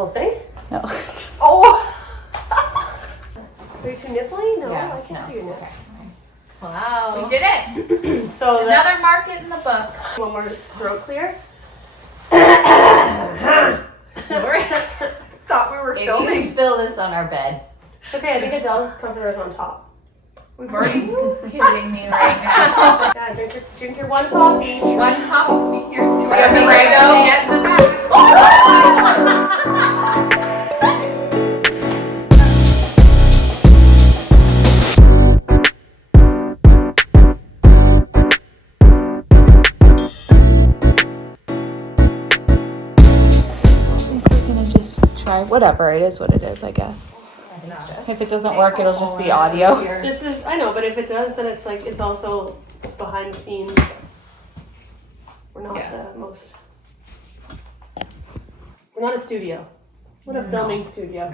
Whole thing? No. Oh! Are you too nipply? No, Yeah, I can't see your nips. Okay. Wow. We did it. So Another market in the books. one more throat clear. Sorry. Thought we were If filming. you spill this on our bed. It's okay, I think Adele's comforter is on top. We've already. Kidding me right now. Yeah, drink your one coffee. One cup. Here's two. Get the Rego. Get in the back. Whatever, it is what it is, I guess. If it doesn't work, it'll just be audio. This is, I know, but if it does, then it's like, it's also behind the scenes. We're not the most, we're not a studio. We're not a filming studio.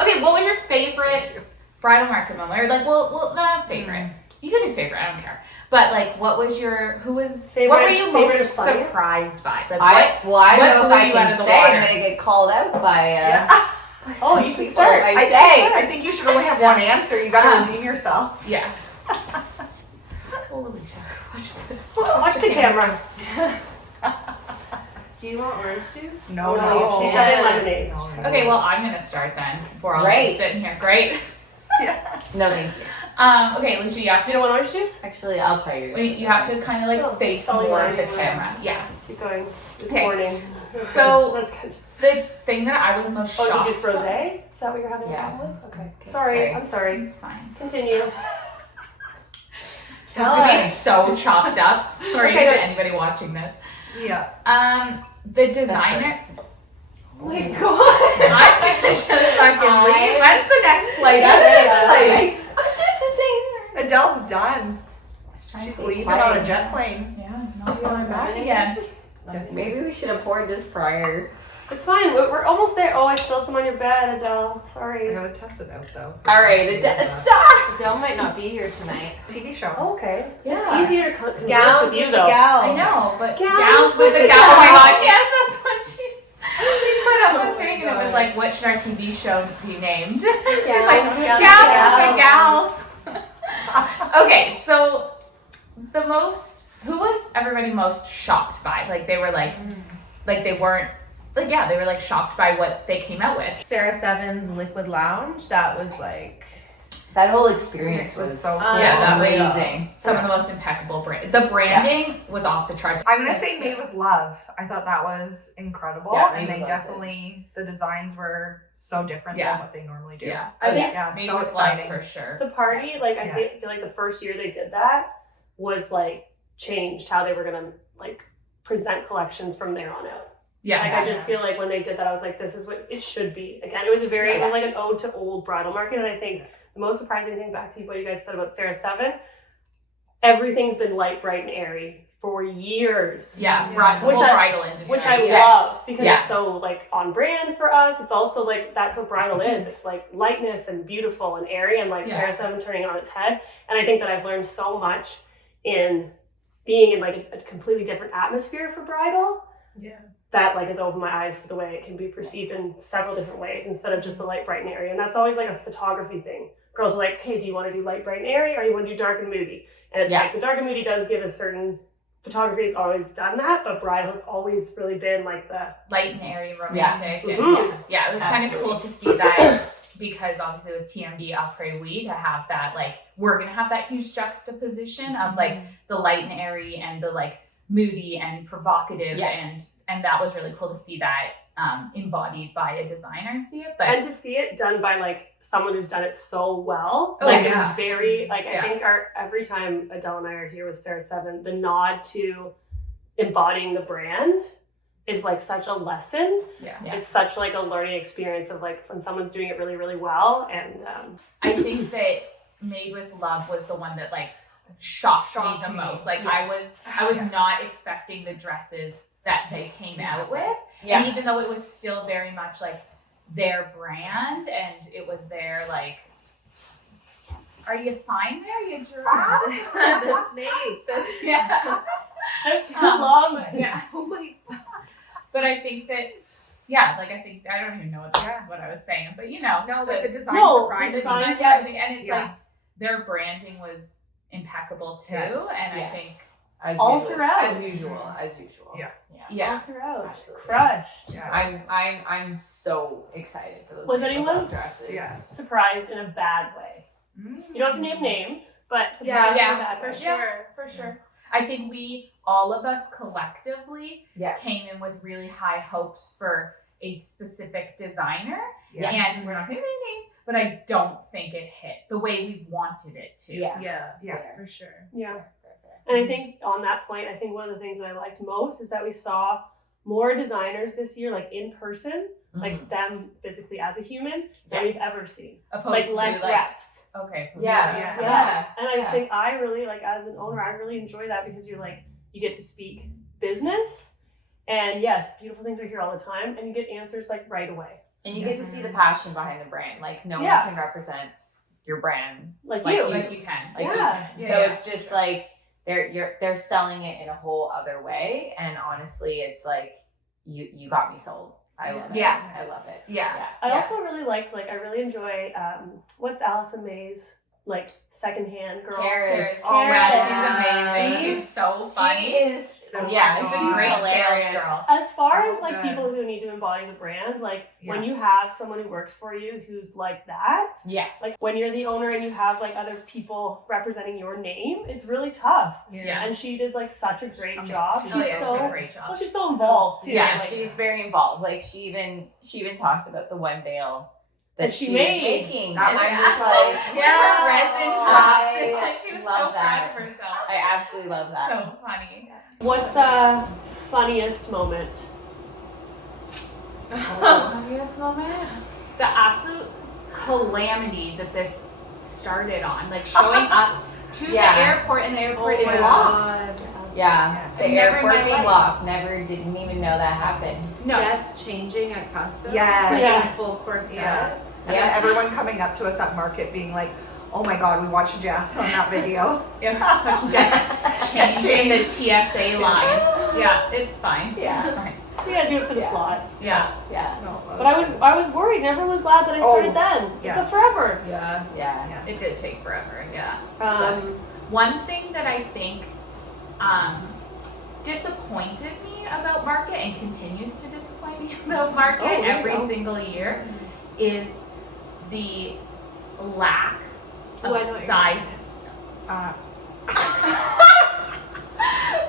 Okay, what was your favorite bridal market moment? Or like, well, not favorite. You could do favorite, I don't care. But like, what was your, what were you most surprised by? Like, I don't know if I blew you out can of the say I'm water? gonna get called out by Oh, you should start. I think you should only have one answer. You gotta redeem yourself. Yeah. Holy Watch the camera. Do you want orange juice? No, She no. said lemonade. Okay, well, I'm gonna start then before I'll Great. just sit in here. Great. No, thank you. Okay, Alicia, you have You don't to. want orange juice? Actually, I'll try yours. You have to kind of like Oh, face solid more of the line. camera. Yeah. Keep going. It's Okay. morning. So- That's good. The thing that I was most Oh, shocked. because it's rosé? Is that what you're having a Yeah. problem with? Okay. Okay, Sorry, I'm sorry. It's fine. Continue. It's gonna be so chopped up. Sorry Okay, to but- anybody watching this. Yeah. The designer. Oh my god. I'm gonna just fucking leave. When's the next flight out of Yeah, this yeah, place? I'm just a singer. Adele's done. She's say leaving fine. on a jet plane. Yeah, not going back again. Maybe we should have poured this prior. It's fine. We're almost there. Oh, I spilled some on your bed, Adele. I Sorry. gotta test it out though. All right, stop. Adele might not be here tonight. TV show. Oh, okay. Yeah. It's easier to converse Gowns with you, with the though. gals. I know, but Gowns gowns with with the the gals. Oh my gals. gosh, yes, that's what she's. We put up a thing and it was like, what should our TV show be named? She's like, gowns with the gals. Okay, so who was everybody most shocked by? Like they were like they weren't, like they were like shocked by what they came out with. Sarah Seven's Liquid Lounge, that was like, That whole experience was was so so cool. Yeah, that was amazing. some of the most impeccable brand. The branding was off the charts. I'm gonna say Made with Love. I thought that was incredible, Yeah, and Made they with Love definitely the designs were so different Yeah. than what they normally do. Yeah, I think Yeah, Made so with exciting. love for sure. The party, like, I Yeah. feel like the first year they did that was, like, changed how they were gonna, like, present collections from there on out. Yeah, Like, I just feel like when they did that, I was like, this is what it should be. Again, it was it was like an ode to old bridal market, and I think the most surprising thing, back to what you guys said about Sarah Seven, everything's been light, bright, and airy for years. yeah, Yeah. the Which whole I- bridal industry. Which I Yes. love because Yeah. it's so like on brand for us. It's also like that's what bridal is. It's like lightness and beautiful and airy and like Yeah. Sarah Seven turning it on its head. And I think that I've learned so much in being in like a completely different atmosphere for bridal. yeah. That like has opened my eyes to the way it can be perceived in several different ways instead of just the light, bright, and airy. And that's always like a photography thing. Girls are like, hey, do you want to do light, bright, and airy, or you want to do dark and moody? And it's like the dark and moody does give a certain photography has always done that, but bridal has always really been like the Light and airy, romantic, and Mhm. yeah, it was kind of cool to see that because obviously with TMB Après Oui to have that like we're gonna have that huge juxtaposition of like the light and airy and the like moody and provocative and that was really cool to see that embodied by a designer and see it. But and to see it done by like someone who's done it so well, Oh, like yeah. it's very like Yeah. I think every time Adele and I are here with Sarah Seven, the nod to embodying the brand is like such a lesson. yeah. It's such like a learning experience of like when someone's doing it really, really well. And I think that Made with Love was the one that like shocked me the most. Like I was not expecting the dresses that they came out with. Yeah. And even though it was still very much like their brand and it was their like, are you fine there? You giraffe? The snake. Yeah. that's too long. Yeah. Oh my. But I think that Yeah, like I think I don't even know what I was saying, but you know, No, like the design No, surprised the me. design- design surprising, and it's Yeah. like their branding was impeccable too, and I think As All usual. throughout. As usual. Yeah. all throughout, Absolutely. crushed. Yeah. I'm so excited for those Was makeup anyone- up dresses. Yeah. Surprised in a bad way. You don't have to name names, but surprised Yeah, in a bad way. for sure. I think all of us collectively Yeah. came in with really high hopes for a specific designer, Yeah. and we're not going to name names, but I don't think it hit the way we wanted it to. Yeah, Yeah. for sure. Yeah. And I think on that point, I think one of the things that I liked most is that we saw more designers this year, like in person, like them physically as a human, than we've ever seen. Opposed Like less to reps. okay. Yeah. Yeah. Yeah. And I Yeah. think I really, like as an owner, I really enjoy that because you're like, you get to speak business. And yes, beautiful things are here all the time. And you get answers like right away. And you get to see the passion behind the brand. Like no Yeah. one can represent your brand Like Like you. Like you can. like Yeah. you can. Yeah, So yeah, it's just sure. like they're selling it in a whole other way. And honestly, it's like you got me sold. I love it. Yeah. I love it. Yeah. I also really liked, like, I really enjoy, what's Allison May's, like, secondhand girl? Karis. Oh yeah, Karis. she's amazing. She's so funny. She is So yeah, funny. she's She's a great hilarious. sales girl. As far as, So like, good. people who need to embody the brand, like, when Yeah. you have someone who works for you who's like that, Yeah. like, when you're the owner and you have, like, other people representing your name, it's really tough. Yeah. And she did, like, such a great job. Oh She's yeah, she so, did a great job. well, she's so involved, too. Yeah, like, she's very involved. Like she even talked about the one veil that That she she made. was making. That And was I'm just like, With her resin drops, I and she was so love proud that. of herself. I absolutely love that. So funny. What's funniest moment? Funniest moment? The absolute calamity that this started on, like showing up to Yeah. the airport, and the airport Oh is my locked. Yeah, the I've never in airport my being life- locked. Didn't even know that happened. No. Jess changing at customs. Yes. Like Yes. full corset. Yeah. And Yeah. then everyone coming up to us at market being like, oh my god, we watched Jess on that video. Yeah, just changing the TSA line. Yeah, it's fine. Yeah. Fine. We gotta do it for the Yeah. plot. Yeah. Yeah, But I was worried, and everyone was glad that I started Oh, then. It yes. took forever. Yeah. yeah. It did take forever. Yeah. One thing that I think disappointed me about market and continues to disappoint me about market Oh, there you every go. single year is the lack Oh, I of know what you're size. Uh,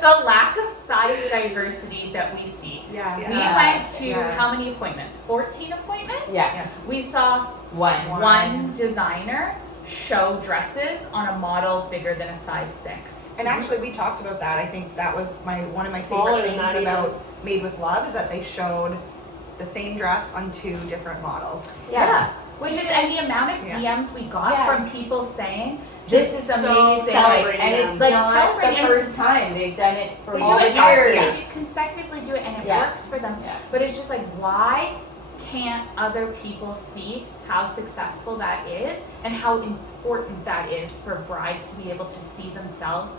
The lack of size diversity that we see. yeah. We Yeah. went to Yeah. how many appointments? 14 appointments? Yeah. We saw One. one designer show dresses on a model bigger than a size 6. And actually, we talked about that. I think that was one of my Smaller favorite than things that about Made with Love is that they showed the same dress on 2 different models. Yeah. Which is, and the amount of Yeah. DMs we got Yes. from people saying, this is So amazing. celebrating and them. it's like Not celebrating the the first first time they've done it for They all do the it time. They Yes. just consecutively do it, and it Yeah. works for them. Yeah. But it's just like, why can't other people see how successful that is and how important that is for brides to be able to see themselves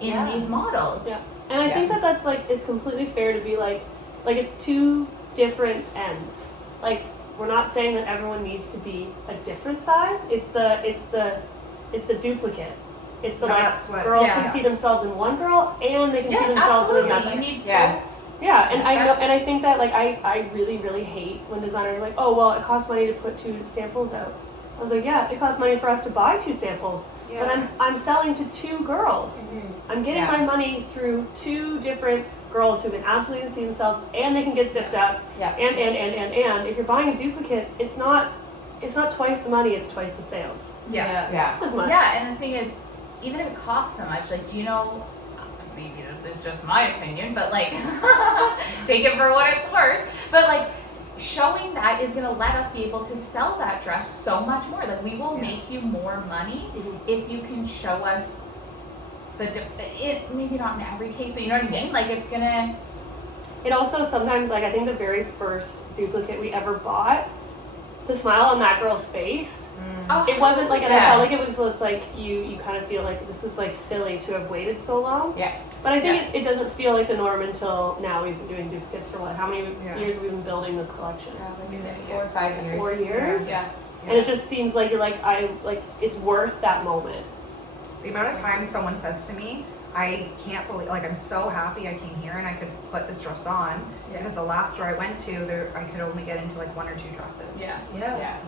in Yeah. these models? Yeah. And I think that that's like, it's completely fair to be like it's 2 different ends. Like, we're not saying that everyone needs to be a different size. It's the duplicate. It's the That's like what- girls yeah. can see themselves in one girl and they can see Yeah, themselves in absolutely. another. You need Yes. Yeah, and I know, Right. and I think that like I really hate when designers are like, oh well, it costs money to put 2 samples out. I was like, yeah, it costs money for us to buy 2 samples, but I'm selling to 2 girls. I'm getting Yeah. my money through 2 different girls who can absolutely see themselves and they can get zipped up. Yeah. And if you're buying a duplicate, it's not twice the money, it's twice the sales. Yeah. Yeah. As much. Yeah, and the thing is, even if it costs so much, like, do you know, maybe this is just my opinion, but like, take it for what it's worth, but like, showing that is gonna let us be able to sell that dress so much more. Like, we will make you more money Mhm. if you can show us it, maybe not in every case, but you know what I mean? Like, it's gonna, It also sometimes, like, I think the very first duplicate we ever bought, the smile on that girl's face, oh, it wasn't like, and I Yeah. felt like it was just like, you kind of feel like this was like silly to have waited so long. Yeah. But I think it doesn't feel like the norm until now. We've been doing duplicates for what? How many years have we been building this collection? 4 or 5 years. 4 years? Yeah. And it just seems like you're like, it's worth that moment. The amount of times someone says to me, I can't believe, like, I'm so happy I came here and I could put this dress on. Because the last store I went to, I could only get into like 1 or 2 dresses. Yeah.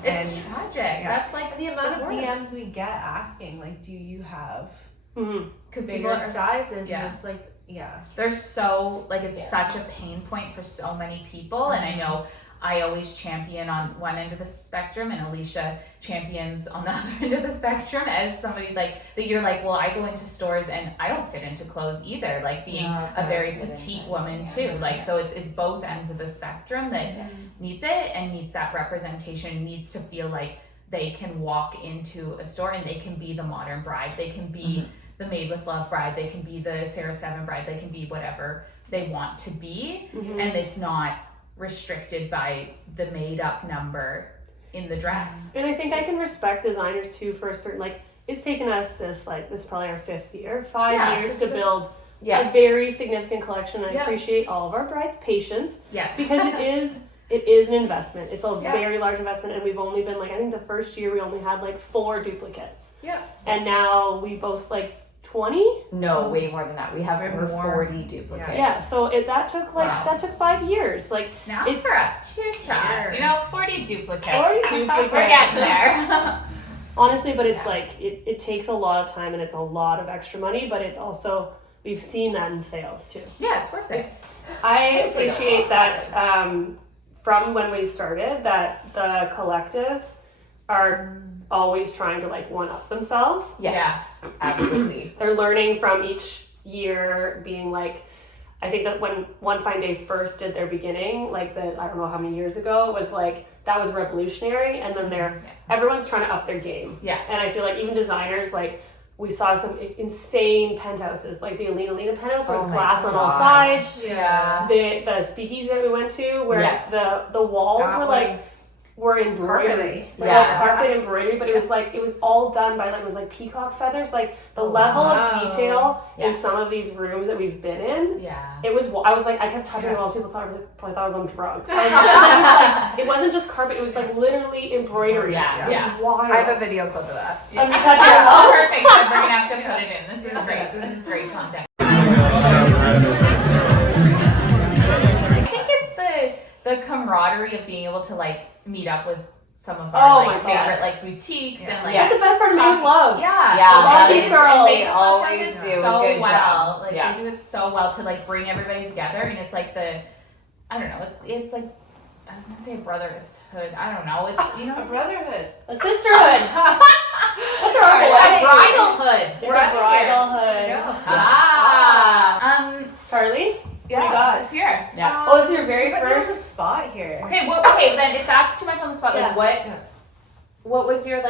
It's tragic. That's like The amount of worst. DMs we get asking, like, do you have because bigger sizes? And it's like, they're so like it's such a pain point for so many people, and I know I always champion on one end of the spectrum, and Alicia champions on the other end of the spectrum as somebody like that. You're like, well, I go into stores and I don't fit into clothes either. Like being a very petite woman too. Like so, it's both ends of the spectrum that needs it and needs that representation. Needs to feel like they can walk into a store and they can be the modern bride. They can be the Made with Love bride. They can be the Sarah 7 bride. They can be whatever they want to be, and it's not restricted by the made up number in the dress. And I think I can respect designers too for a certain, like, it's taken us this probably our 5th year, 5 years to build a very significant collection. I appreciate all of our brides' patience. Yes. Because it is an investment. It's a very large investment, and we've only been like, I think the first year we only had like 4 duplicates. Yeah. And now we boast like 20? No, way more than that. We have over 40 duplicates. Yeah, so that took that took 5 years. Like, Snaps for us. Cheers to us. You know, 40 duplicates. 40 duplicates. We're getting there. Honestly, but it's like it takes a lot of time and it's a lot of extra money, but it's also, we've seen that in sales too. Yeah, it's worth it. I appreciate that from when we started, that the collectives are always trying to like one up themselves. Yes, absolutely. They're learning from each year, being like, I think that when One Fine Day first did their beginning, like I don't know how many years ago, it was like, that was revolutionary, and then everyone's trying to up their game. Yeah. And I feel like even designers, like, we saw some insane penthouses, like the Alina penthouse where it's glass on all sides. Yeah. The speakeasy that we went to where the walls were embroidery. Carpet embroidery, but it was all done by it was like peacock feathers. Like the level of detail in some of these rooms that we've been in. Yeah. It was, I was like, I kept touching the walls. People probably thought I was on drugs. It wasn't just carpet, it was like literally embroidery. Yeah. It was wild. I have a video clip of that. Of you touching the walls? Perfect. So we're gonna have to put it in. This is great. This is great content. I think it's the camaraderie of being able to like meet up with some of our favorite like boutiques and like that's the best part of Made with Love. Yeah, these girls. They always does do it a so good well. job. Like they do it so well to like bring everybody together, and it's like I don't know. It's like I was gonna say brotherhood. I don't know. It's a brotherhood, A sisterhood. it's a bridalhood. It's a bridalhood. Charlie? Yeah, What you got? it's here. Yeah. Oh, this is your very but there's a first. spot here. Okay, then if that's too much on the spot, like what was your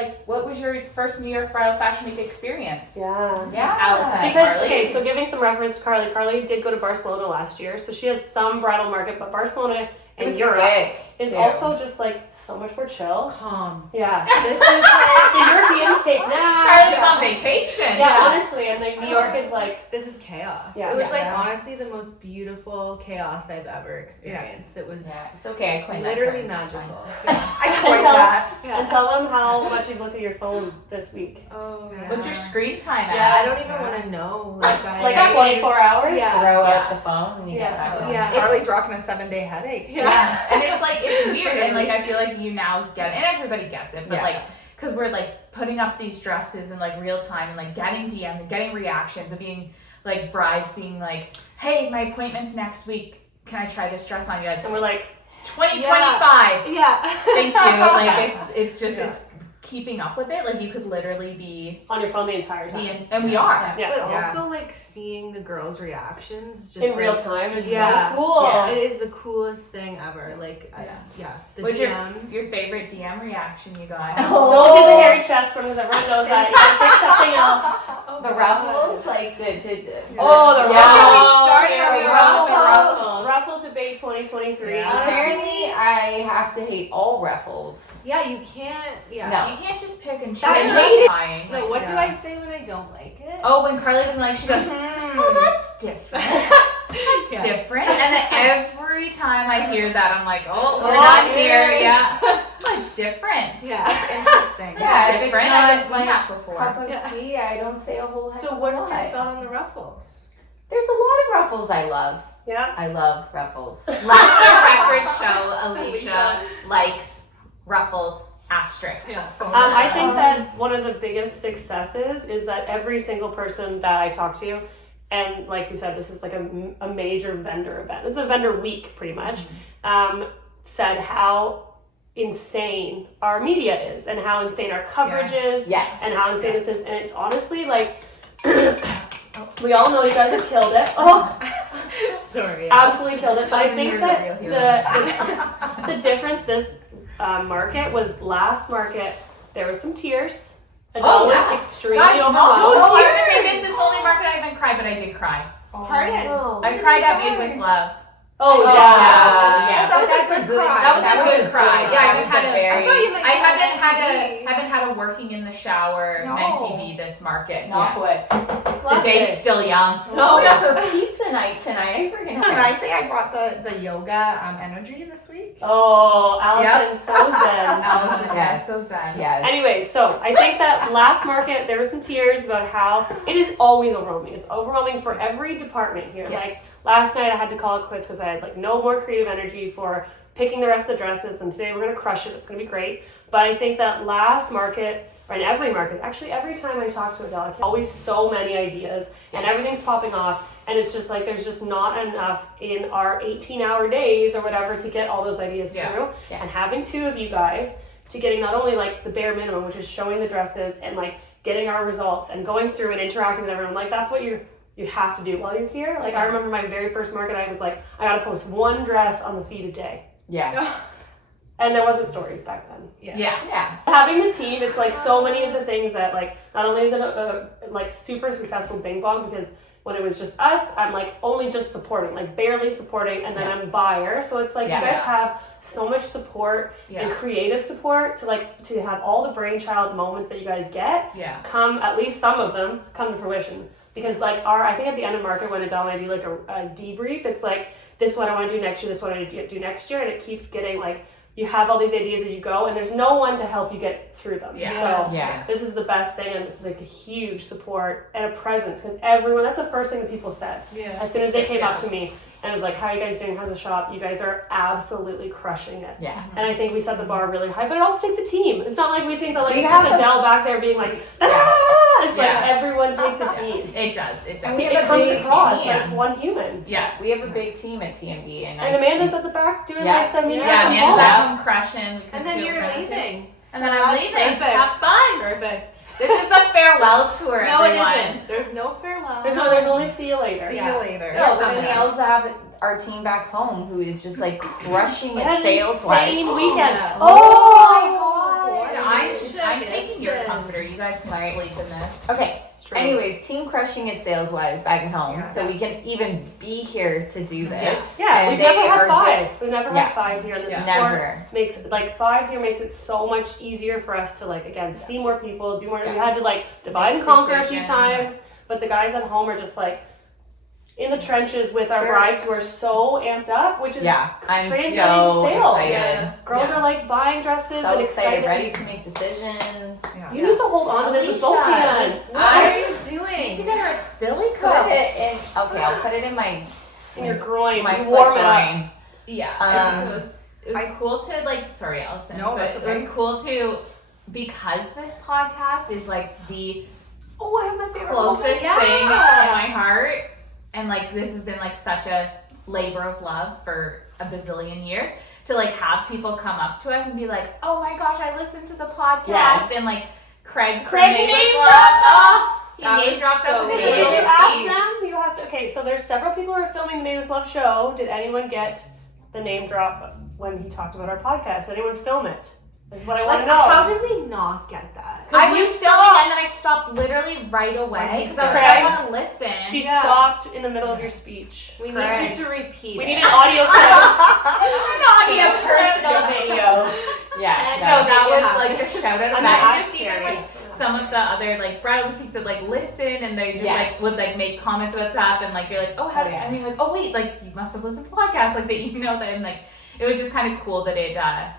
first New York Bridal Fashion Week experience? Yeah. Allison and Because, Karley. okay, so giving some reference to Karley. Karley did go to Barcelona last year, so she has some bridal market, but Barcelona and Europe is also just like so much more chill. Calm. Yeah. This is like The Europeans take naps. Karley's on vacation. Yeah, honestly, and like New York is like, this is chaos. Yeah. It was Yeah. honestly the most beautiful chaos I've ever experienced. It was It's okay. I coined that literally term. It's magical. I coined that. and tell them how much you've looked at your phone this week. Oh yeah. What's your screen time at? Yeah, I don't even want to know. Like 24 hours? Yeah. Throw out the phone and you get back on. Yeah. Carly's rocking a 7-day headache. Yeah. And it's like, it's weird, and like I feel like you now get it, and everybody gets it, but like, because we're like putting up these dresses in like real time and like getting DMs and getting reactions of being like brides being like, hey, my appointment's next week, can I try this dress on you? Like, And we're like, 2025. Yeah. Thank you. Like it's just it's keeping up with it. Like you could literally be on your phone the entire time. and we are. Yeah. But also like seeing the girls' reactions just In real time is Yeah. so cool. Yeah. It is the coolest thing ever. Like the What's DMs. your favorite DM reaction you got? Don't do the hairy chest one because everyone knows that. You gotta pick something else. The ruffles, like the Oh, the Yeah. ruffles. Oh, here we go. Ruffle debate 2023. Yeah. Apparently, I have to hate all ruffles. Yeah, you can't. Yeah. No. You can't just pick and choose. That's That's fine. No, what do Yeah. I say when I don't like it? Oh, when Karley doesn't like, she goes, "Oh, that's different. That's Yeah. different." And then every time I hear that, I'm like, "Oh, we're Oh, not it here. is. Yeah, oh, it's different. Yeah. That's interesting. Yeah, It's if different. it's I not haven't seen like that before." cup of Yeah. tea, I don't say a whole heck So of a what's your lot. thought on the ruffles? There's a lot of ruffles I love. Yeah. I love ruffles. Let the record show Alicia likes ruffles. Asterisk. Yeah. I think that one of the biggest successes is that every single person that I talk to, and like we said, this is like a major vendor event. This is a vendor week, pretty much. Said how insane our media is, and how insane our coverage is, Yes. and how insane this is. And it's honestly like, we all know you guys have killed it. Oh, Sorry. absolutely killed it. But I Doesn't think hear that the real the difference this market was last market. There was some tears. Adele Oh, was yeah. extremely Guys, overwhelmed. I was gonna say this is the only market I haven't cried, but I did cry. Pardon? Oh, I cried at Made with Love. oh Oh, yeah. yeah. That was but a that's good cry. That was a good cry. Yeah, I that haven't was had a a- very. I thought you meant I haven't TV. had a working in the shower No. men TV this market. Knock Yeah. wood. It's The last day's day. still young. Oh yeah, for pizza night tonight. I freaking Can I say I brought the yoga energy this week? Oh, Allison, so zen. Allison, Yes. so zen. Yes. Anyway, so I think that last market there were some tears about how it is always overwhelming. It's overwhelming for every department here. Yes. Like last night I had to call it quits because I had like no more creative energy for picking the rest of the dresses, and today we're gonna crush it. It's gonna be great. But I think that last market, or in every market, actually every time I talk to Adele, always so many ideas and everything's popping off. And it's just like there's just not enough in our 18-hour days or whatever to get all those ideas Yeah. through. Yeah. And having two of you guys to getting not only like the bare minimum, which is showing the dresses and like getting our results and going through and interacting with everyone, like that's what you have to do while you're here. Like I remember my very first market, I was like, I gotta post one dress on the feed a day. Yeah. And there wasn't stories back then. Yeah. Yeah. Having the team, it's like so many of the things that like not only is it a like super successful bing bong, because when it was just us, I'm like only just supporting, like barely supporting, and then Yeah. I'm a buyer. So it's like Yeah. you guys have so much support Yeah. and creative support to have all the brainchild moments that you guys get Yeah. come, at least some of them, come to fruition. Because like I think at the end of market when Adele and I do like a debrief, it's like this is what I want to do next year, this is what I want to do next year, and it keeps getting like you have all these ideas as you go, and there's no one to help you get through them. Yeah. So Yeah. this is the best thing, and it's like a huge support and a presence, because everyone, that's the first thing that people said. Yeah. As soon as they came up to me and was like, how are you guys doing? How's the shop? You guys are absolutely crushing it. Yeah. And I think we set the bar really high, but it also takes a team. It's not like we think that like We it's have just a- Adele back there being like, Yeah. ah! It's Yeah. like everyone takes a team. It does. It does. And we It have a comes big across team. that it's one human. Yeah. We have a big team at TNB, and And Amanda's at the back doing Yeah. like the mini Yeah, and Amanda's all. at home crushing. We And could then do you're it better, too. leaving. And So then I'm that's leaving. Perfect. Have fun. Perfect. This is the farewell tour, No, it everyone. isn't. There's no farewell. There's only see you later. See Yeah. you later. Yeah, but come then we back. also have our team back home who is just like crushing We it had an sales wise. insane weekend. Yeah. Oh my god! I'm taking your comforter. You guys can Right. sleep in this. Okay. It's true. Anyways, team crushing it sales wise back at home, Yeah. so we can even be here to do this. Yeah, And we've they never had are five. just- We've never Yeah. had five here in this Yeah. sport. Never. Makes like five here makes it so much easier for us to like again see more people, do more. Yeah. We had to like divide Make and conquer a few decisions. times, but the guys at home are just like in the trenches with our They're- brides who are so amped up, which is Yeah, I'm translating so to sales. excited. Yeah. girls Yeah. are like buying dresses So and excited, ready to make decisions. Yeah. You need to hold on to this with both Alicia, hands. What are you Need to doing? get her a spilly cup. Put it in. Okay, I'll put it in my In your groin, my you foot warm it up. groin. Yeah, I think Um, it was cool to like. Sorry, Allison. No, but that's it was okay. cool to because this podcast is like the Oh, I have my favorite closest moment. thing in my heart, and like this has been like such a labor of love for a bazillion years. To like have people come up to us and be like, "Oh my gosh, I listened to the podcast," Yes. and like Craig Craig made name love. dropped Oh, he That name was dropped so us in good. his Did little you ask speech. them? You have to. Okay, so there's several people who are filming the Made with Love show. Did anyone get the name drop when he talked about our podcast? Did anyone film it? That's what I want to know. How did we not get that? I you was filming and then I stopped literally right away. Like, So I was sorry, like, I want to listen. She Yeah. stopped in the middle of your speech. We Sorry. need you to repeat We it. need an audio clip. Audio Personal video. Yeah. No, that Yeah. was like a shout out. I'm And then not just even scary. like some of the other like bridal boutiques that like listen and they just Yes. like would like make comments about stuff and like you're like, oh, how do you? Yeah. And you're like, oh wait, like you must have listened to podcasts like that, you know that, and like it was just kind of cool that that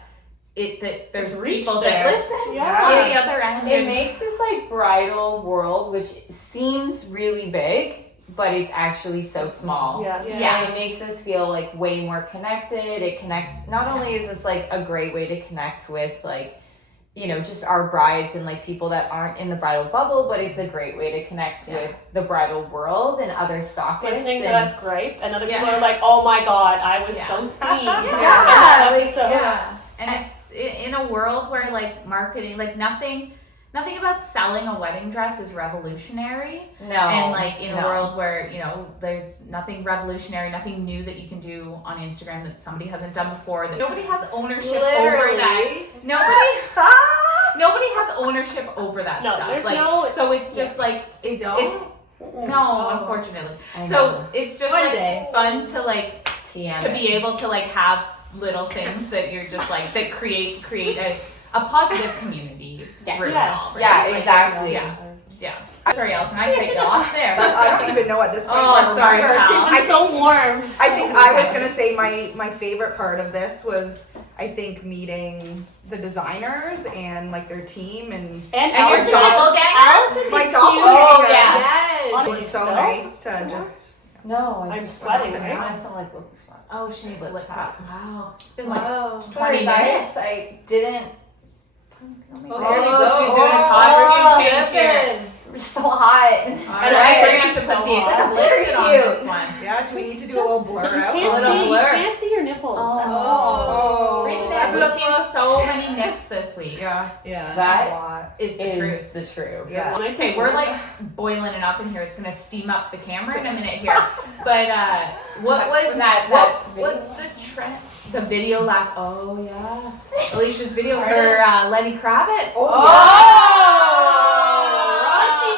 there's It's reached people there. that listen Yeah. on the other end. It and- makes this like bridal world, which seems really big, but it's actually so small. Yeah. Yeah. And it makes us feel like way more connected. It connects, not only is this like a great way to connect with like, you know, just our brides and like people that aren't in the bridal bubble, but it's a great way to connect with the bridal world and other stockists. Listening to and- us gripe, and other Yeah. people are like, "Oh my God, I was Yeah. so seen." Yeah. In that episode. Yeah, and it's in a world where like marketing, like nothing about selling a wedding dress is revolutionary. No. And like in a no. world where, you know, there's nothing revolutionary, nothing new that you can do on Instagram that somebody hasn't done before, that nobody has ownership over that. Nobody has ownership over that No, stuff. there's like, no- so it's just like it's no, unfortunately. I So know. it's just One like day. fun to like TM to be able to like have little things that you're just like that create a positive community. Yes. for it Yes. all, right? Yeah, Like, exactly. Yeah. Sorry, Allison, I cut you off there. I don't even know at this point. Oh, if I sorry, remember. pal. I'm so warm. I think I was gonna say my favorite part of this was I think meeting the designers and like their team and And your Allison- doppelganger? Allison my is doppelganger. Oh, yeah. Yes. It was so nice to just. No, I'm just sweating, I right? want some like lip gloss. Oh, she needs Lip lip tap. gloss. Wow. It's been like Wow. 20 Sorry, minutes. guys, I didn't. Oh, There you go. oh, She's doing a oh, hot change here. It's so hot. All And right, we're gonna have to so put the hot. explicit on Blur this one. Yeah, do we need to do a little blur You out? little can't, blur. you can't see your nipples. Oh. Breathe it in. We've seen so many nips this week. Yeah, Yeah. a That lot. Is the truth. is the truth. Yeah. Okay, we're like boiling it up in here. It's gonna steam up the camera in a minute here. But what was that what's the trend? The video last. Oh yeah, Alicia's video. Her Lenny Kravitz. Raunchy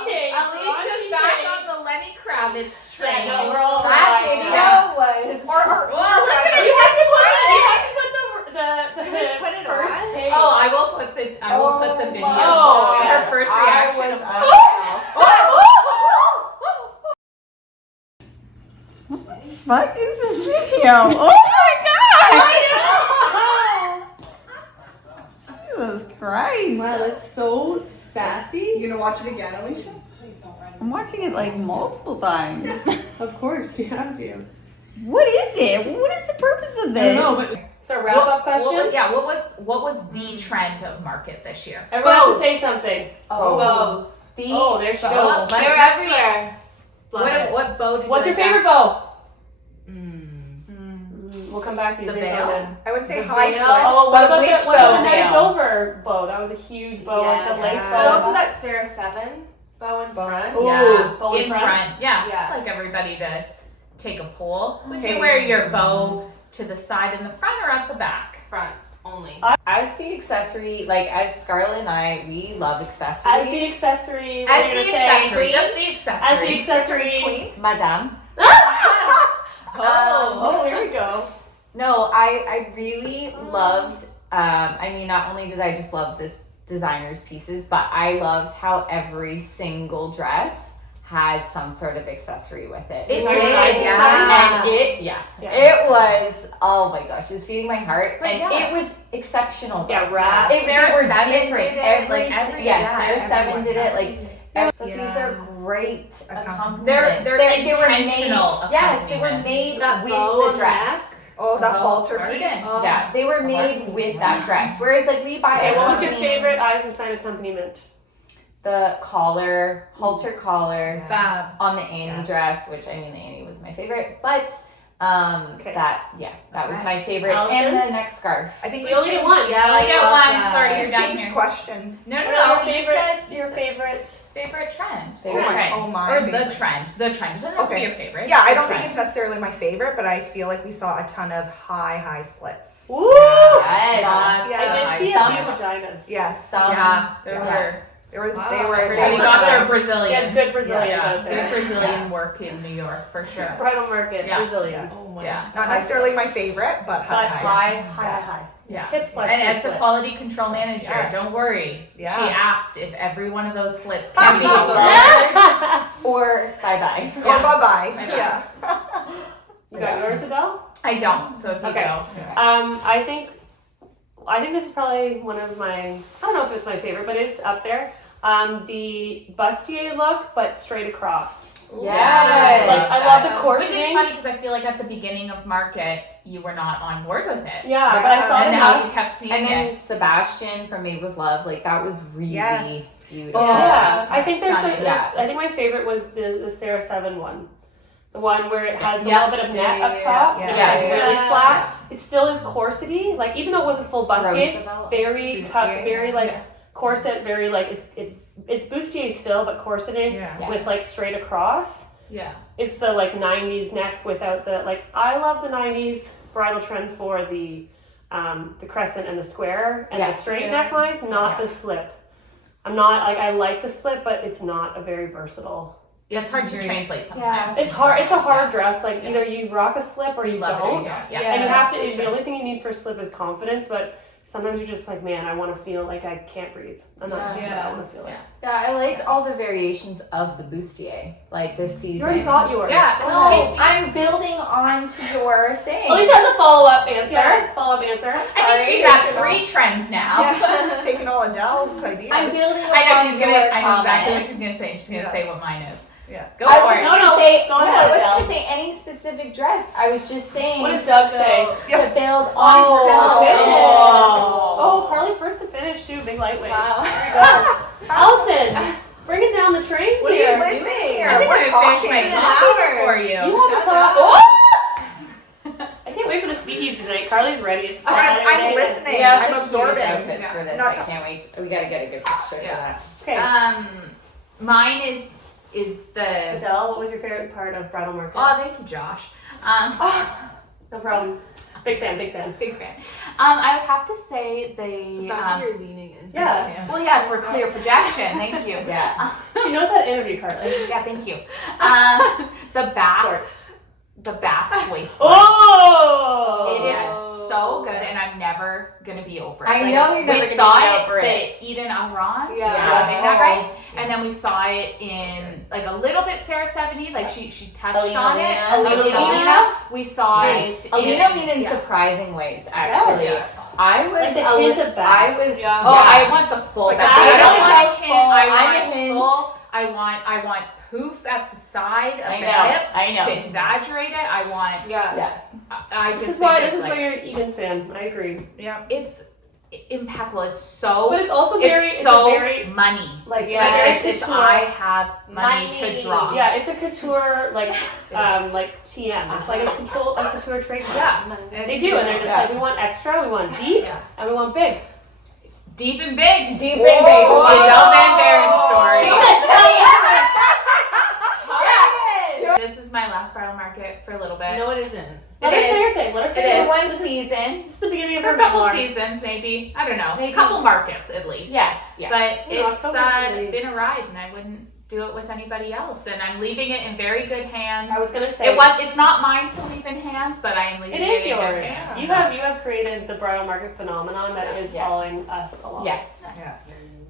takes, Alicia's raunchy back takes. on the Lenny Kravitz train. Yeah, no, we're all That right video now. was. Or Well, look at her. You have to put the Put it first on? take. Oh, I will put the video. Oh, her yes. first I reaction. was Fuck is this video? Oh my god! Jesus Christ! Wow, that's so sassy. You gonna watch it again, Alicia? I'm watching it like multiple times. Of course, you have to. What is it? What is the purpose of I this? don't know, but so wrap up question. What was the trend of market this year? Everyone has to say something. Bows. Oh, there she Bows. goes. They're everywhere. Love it. What bow did What's you your like favorite best? bow? We'll come back to you. The Think veil? about it. I would say The high veil. slit. Oh, what about which the what about bow the Night veil? Dover bow? That was a huge bow, like the lace But bow. also that Sarah 7 bow in front. Ooh, Yeah, bow in front. Yeah, Yeah. I'd like everybody to take a poll. Would Okay. you wear your bow to the side in the front or at the back? Front only. As the accessory, like as Scarlett and I, we love accessories. As the accessory. As what are you the gonna say? accessory, just the accessory. As the accessory. Queen. Madame. Oh, here we go. No, I really loved, I mean, not only did I just love this designer's pieces, but I loved how every single dress had some sort of accessory with it. It Like did, nice yeah. And it was, oh my gosh, it was feeding my heart. But and yeah. it was exceptional. Yeah, though. wraps. They Sarah were 7 different. did it, like every- yes, yeah, Sarah 7 everyone did it. Like, so Yeah. these are great accompaniments. They're They were intentional made, yes, they were accompaniments. made That with bow the on the dress. Oh, the Oh, halter cardigan. piece. Oh. Yeah, they were made with that dress. Whereas, like, we buy. Okay, what was your accompaniments, favorite Eisenstein accompaniment? The collar, halter collar Fab. on the Annie Yes. dress, which I mean, the Annie was my favorite, but Okay. that was Okay. my favorite, Allison? and the neck scarf. I think We we've only get changed, one. Yeah, I get love one. that. Sorry, you're we've down changed here. questions. No, What no, about no. your You favorite? said Your favorite. favorite trend. Favorite trend. Oh my Or favorite. the trend. The trend. Doesn't have to be Okay. your favorite. Yeah, I don't The think it's necessarily my favorite, but I feel like we saw a ton of high slits. Woo! Yes. I did see Some vaginas. Yes. Yeah, there Yeah. were. They were. They got their Brazilians. Yes, good Brazilians out Good there. Brazilian work in New York for sure. Bridal market, Yeah. Brazilians. Oh my Yeah. Not necessarily my favorite, but But high. high. Yeah. Hip flex And as the slits. quality control manager, Yeah. don't worry. Yeah. She asked if every one of those slits can be Or bye-bye. Or bye-bye. Bye-bye. Yeah. You got yours, Adele? I don't, so if you Okay. go. I think this is probably one of my, I don't know if it's my favorite, but it's up there. The bustier look, but straight across. Yes. Like, I love the Which is corseting. funny because I feel like at the beginning of market, you were not on board with it. Yeah, but I saw And it now now. you kept seeing And then it. Sebastian from Made with Love, like that was really Yes. beautiful. Yeah, I think there's, Stunning. I think my favorite was the Sarah 7 one. The one where it has a Yeah. little bit of net Yeah, up top. yeah, It's yeah. like really Yeah. flat. It still is corsety. Like even though it wasn't full bustier, Roosevelt. very cut, Bustier, very yeah. like Yeah. corset, very like it's bustier still, but corseting Yeah. with like straight across. Yeah. It's the like 90s neck without the like. I love the 90s bridal trend for the crescent and the square and Yeah. the straight Yeah. necklines, not Yeah. the slip. I'm not like I like the slip, but it's not a very versatile. Yeah, it's hard to translate sometimes. It's hard. It's a hard dress. Like either you rock a slip or you Love it or don't. you don't. Yeah. And you have to. for The sure. only thing you need for a slip is confidence. But sometimes you're just like, man, I want to feel like I can't breathe. And that's what Yeah. I want to feel like. Yeah, I liked all the variations of the bustier, like this season. You already got yours. Yeah. No, I'm building on to your thing. Alicia has a follow-up answer. Yeah. Follow-up answer. I think she's at 3 trends now. Yeah. Taking all Adele's ideas. I'm building I know upon she's gonna. your I know exactly what comment. she's gonna say. She's gonna Yeah. say what mine is. Yeah. Go I for wasn't it. No, gonna say. go ahead, I wasn't Adele. gonna say any specific dress. I was just saying. What does Doug say? To build on. Oh, Oh. Oh, Karley first to finish too. Big lightweight. Wow. Allison, bring it down the train. What are here. you listening here? I think We're I'm talking. gonna finish my an coffee hour. for you. You have to Shut talk. up. Oh! I can't wait for the speakeasy tonight. Karley's ready. It's Saturday. I'm listening. We have I'm the absorbing. cutest outfits for this. Not I can't wait. We gotta get a good picture for Yeah. that. Okay. Mine is the. Adele, what was your favorite part of bridal market? Oh, thank you, Josh. No problem. Big fan. Big fan. I would have to say The the. fact that you're leaning into Yes. Well, yeah, for clear projection. Thank you. Yeah. She knows how to interview Karley. Yeah, thank you. The bass waistline. Oh! It yes. is so good, and I'm never gonna be over it. I know you're never we gonna saw be it, over it. the Eden Alron. Yeah. Am I saying that right? Oh. And then we saw it in like a little bit Sarah 70, like she touched Alina on it. Lena. Alina. We saw Yes. it. Alina leaned in yeah. surprising ways, actually. Yes. I was Like the a hint li- of bass. I was. Yeah. Oh, I want the full. It's like back. a I don't big want one. hint. I I'm want a hint. full. I want poof at the side of I the know. hip I know. to exaggerate it. I want. Yeah. Yeah. I just This is think why it's you're an Eden fan. I agree. Yeah. it's impeccable. It's so. But it's also very it's so a very money. like Yeah, very it's couture. I have money to drop. Yeah, it's a couture like TM. It's like a couture trademark. Yeah. They do, and they're just like, we want extra, we want deep, Yeah. and we want big. Deep and big. Deep Whoa. and big. The Adele Van Baron story. This is my last bridal market for a little bit. No, it isn't. Let her It say is. her thing. Let her It say is. her For one This season. is the beginning of For her a couple memoir. seasons, maybe. I don't know. Maybe. A couple markets at least. Yes. Yeah. But Yeah, it's October's really- been a ride, and I wouldn't do it with anybody else. And I'm leaving it in very good hands. I was gonna say It's not mine to leave in hands, but I am leaving it it is in good yours. hands. You have created the bridal market phenomenon that is Yeah. following us along. Yes.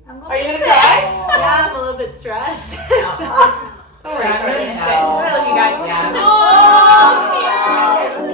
I'm going Are you to gonna sit. cry? Yeah, I'm a little bit stressed. Don't worry, Yeah, I'm Karley. gonna sit. Look, you guys. Yeah. Oh, tears.